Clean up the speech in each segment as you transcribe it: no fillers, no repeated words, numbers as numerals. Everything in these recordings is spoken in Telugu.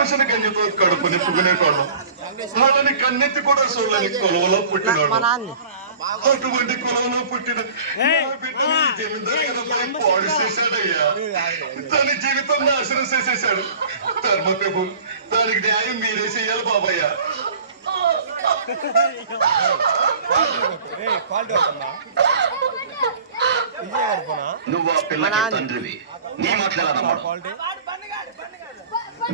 పోషణ గంజతో కడుపు నిప్పుకునేటోళ్ళం. వాళ్ళని కన్నెత్తి కూడా చూడలేని కులంలో పుట్టినోళ్ళం. అటువంటి కులంలో పుట్టిన బిడ్డని జమీందారు పాడు చేశాడయ్యా. తన జీవితం నాశనం చేసేశాడు. ధర్మ ప్రభు, దానికి న్యాయం మీరే చెయ్యాలి బాబయ్య. నువ్వు ఆ పిల్లకి తండ్రివి, నీ మాటలు నమ్మడం.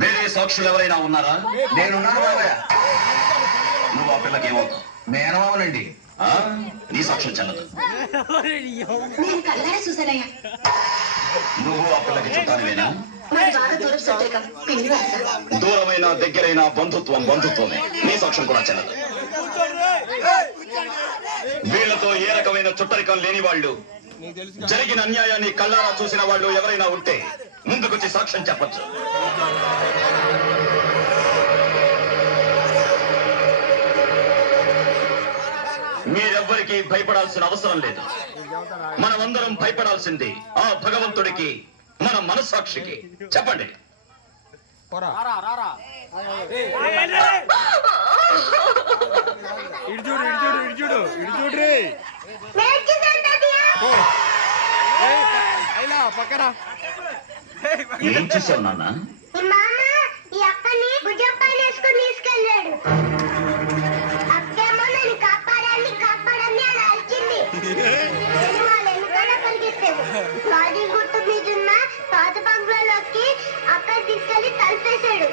వేరే సాక్షులు ఎవరైనా ఉన్నారా? నేనున్నాను బాబయ్య. నువ్వు ఆ పిల్లకి ఏమవుతావు? మేనమామనండి. నీ సాక్ష్యం చెల్లదు. నేను కళ్ళారా చూసానయ్యా. నువ్వు ఆ పిల్లకి చుట్టానివేనా? మరి బాగా దూరం సత్రేకం పిండి వరస. దూరమైన దగ్గరైన బంధుత్వం బంధుత్వమే. నీ సాక్ష్యం కూడా చెల్లదు. వీళ్లతో ఏ రకమైన చుట్టరికం లేని వాళ్ళు, జరిగిన అన్యాయాన్ని కళ్ళారా చూసిన వాళ్ళు ఎవరైనా ఉంటే ముందుకొచ్చి సాక్ష్యం చెప్పచ్చు. మీరెవ్వరికీ భయపడాల్సిన అవసరం లేదు. మనమందరం భయపడాల్సింది ఆ భగవంతుడికి, మన మనస్సాక్షికి. చెప్పండి. ఏం చూసావు నాన్న? ఈ అక్కని భుజం పైన వేసుకుని తీసుకెళ్ళాడు. అక్కేమో నేను కాపాడాన్ని కాపాడాన్ని అని అరిచింది. వాళ్ళు ఎన్నికైనా పరిగెత్తాడు. గాజు గుట్టు మీదున్న పాత బంగ్లాలోకి అక్క తీసుకెళ్లి తలపేశాడు.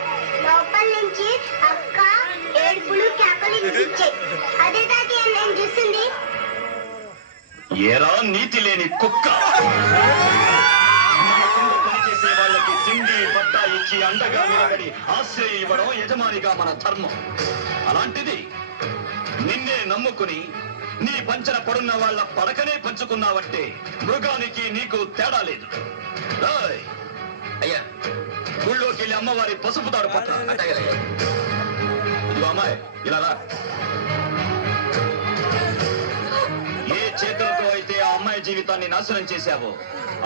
లోపల నుంచి అక్క ఏడుపులు కేకలు ఇచ్చాయి. అదే దాటి నేను చూసింది. ఏరా నీతి లేని కుక్క! పనిచేసే వాళ్ళకి తిండి బట్ట ఇచ్చి అండగా నిలబడి ఆశ్రయం ఇవ్వడం యజమానిగా మన ధర్మం. అలాంటిది నిన్నే నమ్ముకుని నీ పంచన పడున్న వాళ్ళ పడకనే పంచుకున్నావంటే మృగానికి నీకు తేడా లేదు. అయ్యా, ఊళ్ళోకి వెళ్ళి అమ్మవారి పసుపు తాడు పట్ల. ఇదిగో అమ్మాయి, ఇలా రా. ఏ చేతులతో అయితే ఆ అమ్మాయి జీవితాన్ని నాశనం చేశావో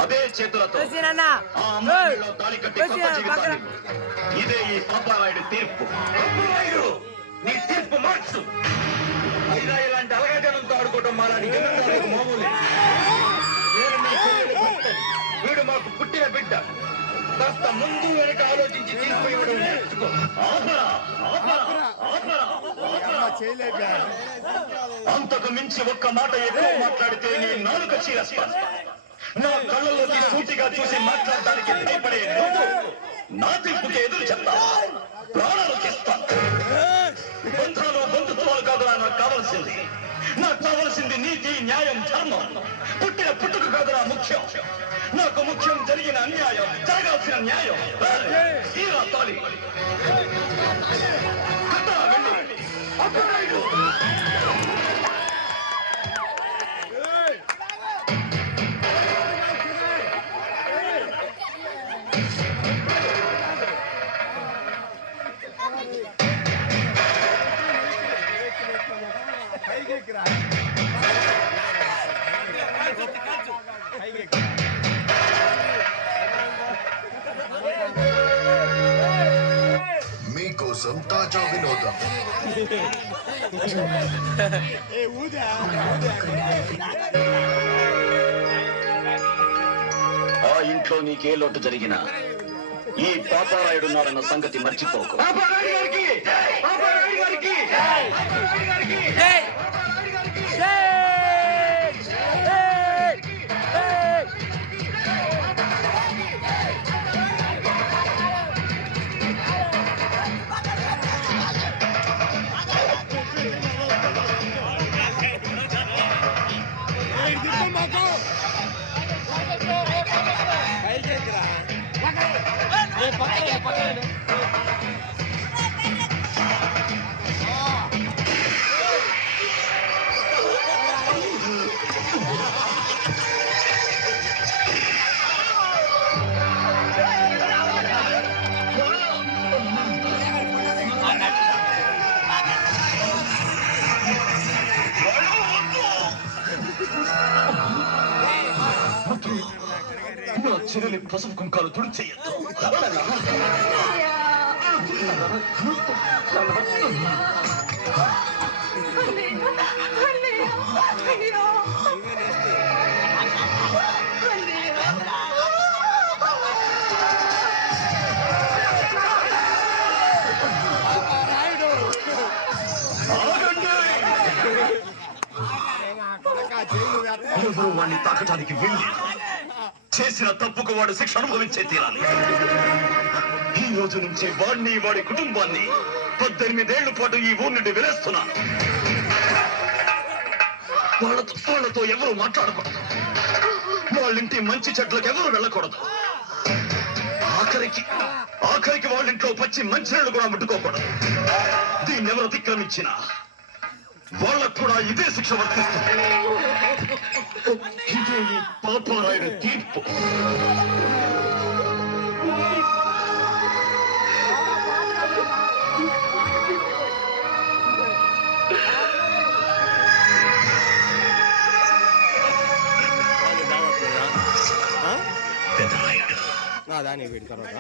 అదే చేతులతో ఆ అమ్మాయిలో తాళి కట్టి కొత్త జీవితాన్ని. ఇదే ఈ పాపారాయుడు తీర్పు. నీ తీర్పు మార్చు. అయినా ఇలాంటి అలగజనంతో ఆడుకోవటం మాలాంటి మామూలే. నేను మీ చెల్లెలు భర్తని. వీడు మాకు పుట్టిన బిడ్డ. కాస్త ముందు వెనక ఆలోచించి తీర్పు ఇవ్వడం నేర్చుకో. అంతకు మించి ఒక్క మాట ఎక్కువ మాట్లాడితే నీ నాలుక చీరస్తాను. నా కళ్ళలోకి సూటిగా చూసి మాట్లాడడానికి భయపడే నువ్వు నా తీర్పుకి ఎదురు చెప్తావు. ప్రాణాలు తీస్తాను. బంధాలు బంధుత్వాలు కాదు నాకు కావాల్సింది. నాకు కావాల్సింది నీతి, న్యాయం, ధర్మం. పుట్టిన పుట్టుక కాదు నా ముఖ్యం. నాకు ముఖ్యం జరిగిన అన్యాయం, జరగాల్సిన న్యాయం. తీరా తాళి కట్టా వెళ్ళి అపరాయుడు. మీకోసం తాజా వినోదం. ఆ ఇంట్లో నీకే లోటు జరిగినా ఈ పాపారాయుడున్నాడన్న సంగతి మర్చిపోకు. చెరువుని పసుపు కుంకాలు తుడి చెయ్యొద్దు. ఎవరు వాడిని తాకటానికి వెళ్ళి చేసిన తప్పుకు వాడు శిక్ష అనుభవించే తీరాలి. ఈ రోజు నుంచి వాడిని వాడి కుటుంబాన్ని 18 ఏళ్ల పాటు ఈ ఊరి నుండి వెలేస్తున్నాను. వాళ్ళతో ఎవరు మాట్లాడకూడదు. వాళ్ళింటి మంచి చెట్లకు ఎవరు వెళ్ళకూడదు. ఆఖరికి వాళ్ళింట్లో పచ్చి మంచినీళ్ళు కూడా ముట్టుకోకూడదు. దీన్ని ఎవరు అతిక్రమించినా వాళ్ళకు కూడా ఇదే శిక్ష వర్తిస్తుంది. ఇదే ఈ పాపారాయుడు తీర్పు. పెదరాయుడు దాని వీడి తర్వాత